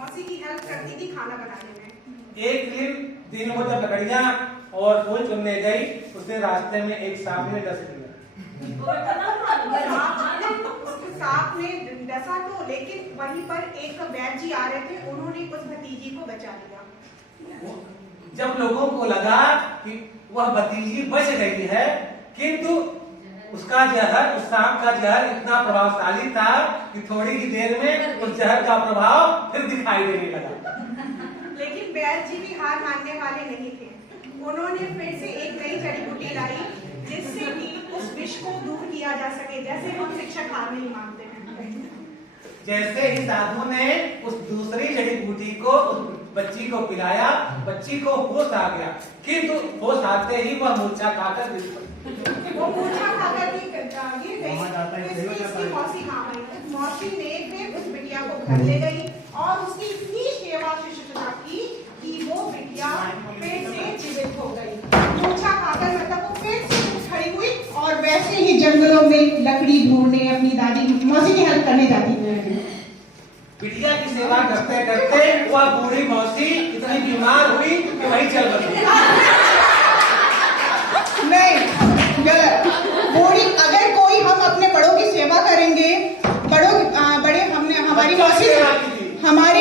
मौसी की हेल्प करती थी खाना बनाने में। एक दिन वो जब लकड़ियां और फूल चुनने गई, उसने रास्ते में एक सांप ने डस लिया। सांप ने डसा तो, लेकिन वहीं पर एक वैद्य जी आ रहे थे, उन्होंने उस भतीजी को बचा लिया। जब लोगों को लगा कि वह भतीजी बच रही है, किंतु उसका जहर, उस सांप का जहर इतना प्रभावशाली था कि थोड़ी ही देर में उस जहर का प्रभाव फिर दिखाई देने लगा। लेकिन वैद्य जी भी हार मानने वाले नहीं थे। उन्होंने फिर से एक नई जड़ी बूटी लाई, जिससे कि उस विष को दूर किया जा सके, जैसे हम शिक्षक हार नहीं मानते हैं। जैसे ही साधु ने उस दूसरी जड़ी बूटी को उस बच्ची को पिलाया, बच्ची को होश आ गया, किंतु होश आते ही वह मूर्छा खाकर गिर पड़ी। वो मूर्छा खाकर गिर गई। इसकी मौसी कहाँ आई? मौसी ने फिर उस बिटिया को घर ले गई और उसकी इतनी सेवा शुश्रूषा की कि वो बिटिया फिर से जीवित हो गई। मूर्छा खाकर मतलब वो फिर से खड़ी हुई और वैसे ही जंगलों में लकड़ी ढूंढने अपनी दादी मौसी की हेल्प करने जाती है। बिटिया की सेवा करते करते वह बूढ़ी मौसी इतनी बीमार हुई कि वही चल बसी। नहीं, गलत। बूढ़ी, अगर कोई हम अपने बड़ों की सेवा करेंगे, बड़े हमने हमारी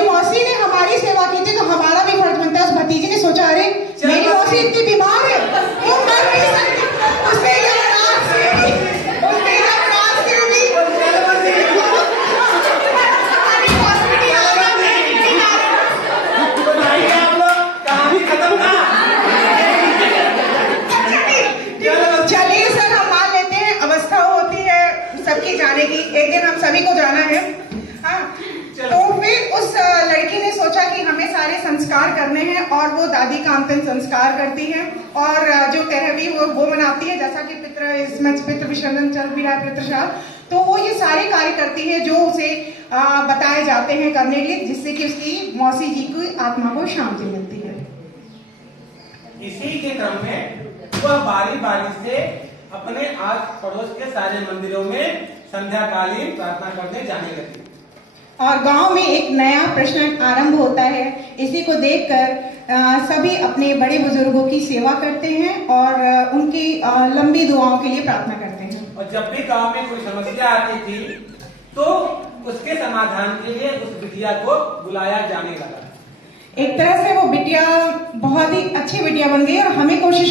मौसी ने हमारी सेवा की थी, तो हमारा भी फर्ज बनता है। उस भतीजी ने सोचा, अरे मेरी मौसी इतनी बीमार है, वो मर नहीं सकती, उसने जाने की, एक दिन हम सभी को जाना है। हाँ, तो फिर उस लड़की ने सोचा कि हमें सारे संस्कार करने हैं और वो दादी का अंतिम संस्कार करती है और जो तेरहवीं वो मनाती है, जैसा कि पितृ विसर्जन चल भी रहा है, पितृश्राद्ध, तो वो ये सारे कार्य करती है जो उसे बताए जाते हैं करने के लिए, जिससे कि उसकी मौसी जी की आत्मा को शांति मिलती है। इसी के क्रम में वह बारी बारी से अपने आस पड़ोस के सारे मंदिरों में संध्याकालीन प्रार्थना करने जाने लगी। और गांव में एक नया प्रश्न आरंभ होता है। इसी को देखकर सभी अपने बड़े बुजुर्गों की सेवा करते हैं और उनकी लंबी दुआओं के लिए प्रार्थना करते हैं। और जब भी गांव में कोई समस्या आती थी तो उसके समाधान के लिए उस बिटिया को बुलाया जाने लगा। एक तरह से वो बिटिया बहुत ही अच्छी बिटिया बन गई और हमें कोशिश